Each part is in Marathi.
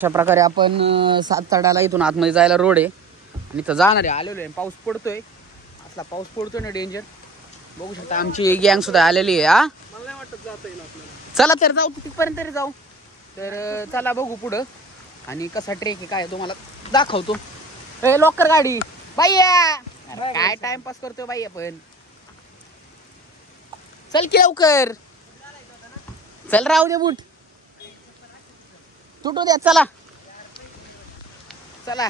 अशा प्रकारे आपण साततड्याला इथून आतमध्ये जायला रोड आहे आणि इथं जाणार आहे. आलेलो आहे, पाऊस पडतोय, असला पाऊस पडतोय ना डेंजर. बघू शकता आमची गँग सुद्धा आलेली आहे. हा मला नाही वाटत जाता येईल आपल्याला. चला तर जाऊ, तिथपर्यंत तरी जाऊ. तर चला बघू पुढं आणि कसा ट्रेक आहे काय तुम्हाला दाखवतो. ए लॉकर गाडी बाईया, काय टाइमपास करतोय बाई आपण. चल की लवकर, चल राहू दे बूट तुटू द्या. चला चला.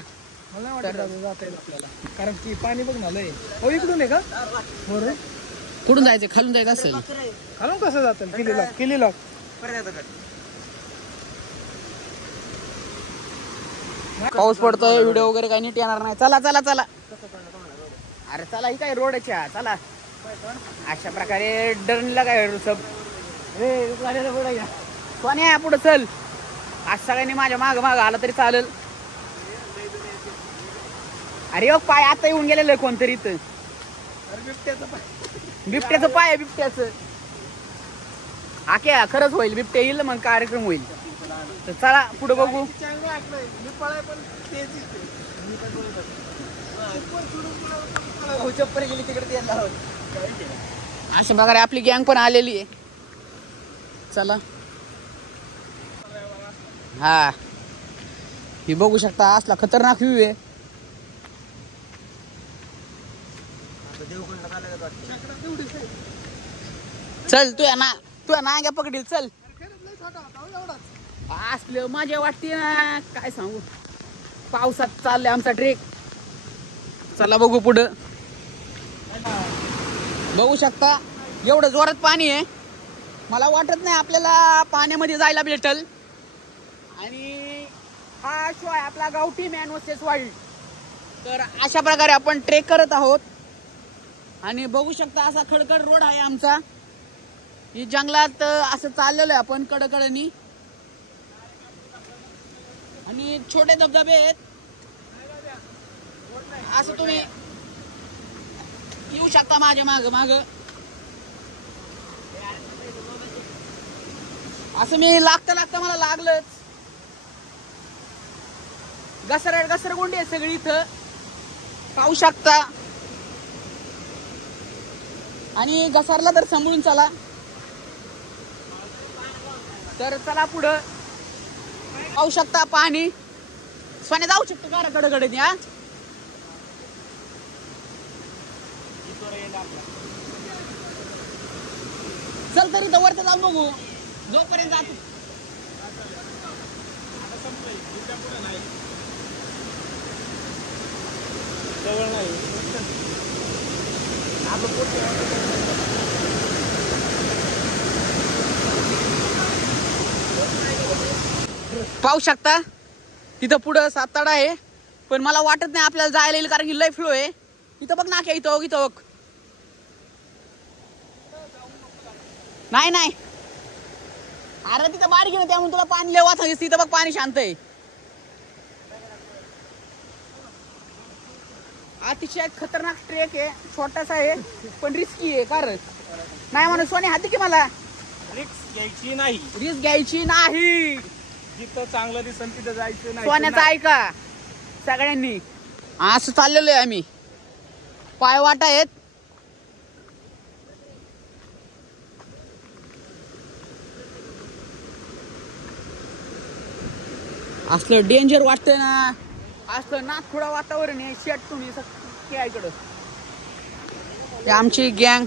मला नाही वाटत जाता येईल आपल्याला, कारण की पाणी बघ ना लय. हो इकडून आहे का? बरोबर. कुठून जायचं? खालून जायचं असेल. खालून कसं जातं? किल्ली लॉक. पाऊस पडतोय, व्हिडिओ वगैरे काही नीट येणार नाही. चला चला चला. अरे चला, ही काय रोडच्या. चला अशा प्रकारे डरला काय सब. सोन्या पुढे चल. आज सगळ्यांनी माझ्या माग माग आला तरी चालेल. अरे पाय आता येऊन गेलेलं कोणतरी इथं. बिबट्याचं पाय आहे, बिबट्याचं. आक्या खरंच होईल, बिबट्या येईल मग कार्यक्रम होईल. तर चला पुढे बघू. अशा प्रकारे आपली गँग पण आलेली आहे. चला. हा ही बघू शकता, असला खतरनाक व्ह्यू आहे. चल तुया नांग्या पकडील. चल असलं माझ्या वाटते ना, काय सांगू. पावसात चाललंय आमचा ट्रेक. चला बघू पुढं. बघू शकता एवढं जोरात पाणी आहे, मला वाटत नाही आपल्याला पाण्यामध्ये जायला भेटल. आणि हा शो आहे आपला गावठी मॅन वर्सेस वाईल्ड. तर अशा प्रकारे आपण ट्रेक करत आहोत आणि बघू शकता असा खडखड रोड आहे आमचा. ही जंगलात असं चाललेलं आहे आपण कडकडनी. आणि छोटे धबधबे आहेत. असं तुम्ही येऊ शकता माझ्या माग माग. असं मी लागता मला लागलंच. घसरगुंडी आहे सगळी इथं, पाहू शकता. आणि घसरला तर सांभाळून चला. तर चला पुढं. पाहू शकता पाणी. सोन्या जाऊ शकतो का कडकडे. हा चल तरी तर वरती जाऊन बघू जोपर्यंत जातो. पाहू शकता तिथं पुढं साततडा आहे, पण मला वाटत नाही आपल्याला जायला येईल, कारण की लय फ्लो आहे. इथं बघ ना, इथं बघ. नाही अरे तिथं बारीक आहे ना, त्यामुळे तुला पाणी लय वाचा. तिथं बघ पाणी शांत आहे. अतिशय खतरनाक ट्रेक आहे, छोटासा आहे पण रिस्की आहे. कारण नाही म्हणून सोने हाती की मला रिस्क घ्यायची नाही. जिथं चांगलं दिसन तिथं जायचं नाही. सोन्याचं ऐका सगळ्यांनी. असं चाललेलो आहे आम्ही. पाय वाटा आहेत. असलं डेंजर वाटतंय ना, असलं नागपुडा वातावरण आहे. शेट तुम्ही सगळ्या इकडं आमची गँग.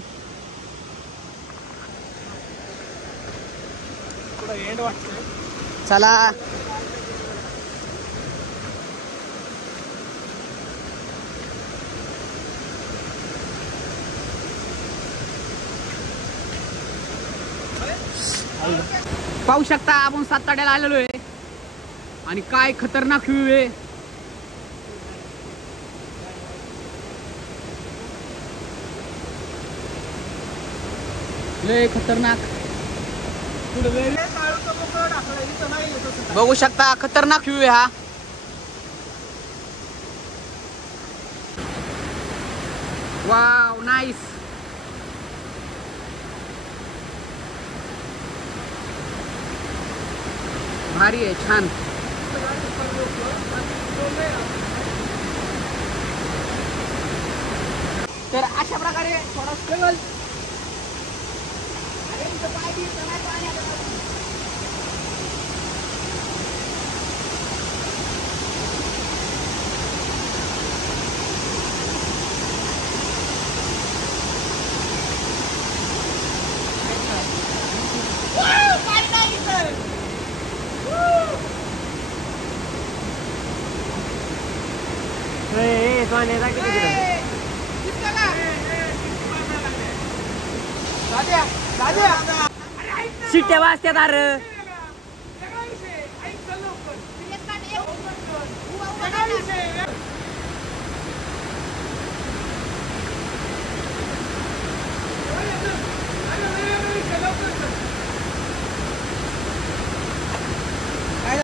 एंड वाटतंय. चला पाहू शकता आपण साततड्याला आलेलो आहे आणि काय खतरनाक व्ह्यू आहे. लय खतरनाक. बघू शकता खतरनाक व्ह्यू आहे हा. Wow nice. भारी आहे, छान. तर अशा प्रकारे थोडा स्ट्रगल. अरे इथं पाय बी इथं नाही, पाणी आलं. पाणी नाही इथं. दाद्या, दाद्या. शिट्ट्या वाजत्यात अरे. सगळा विषय ऐक, चल लवकर.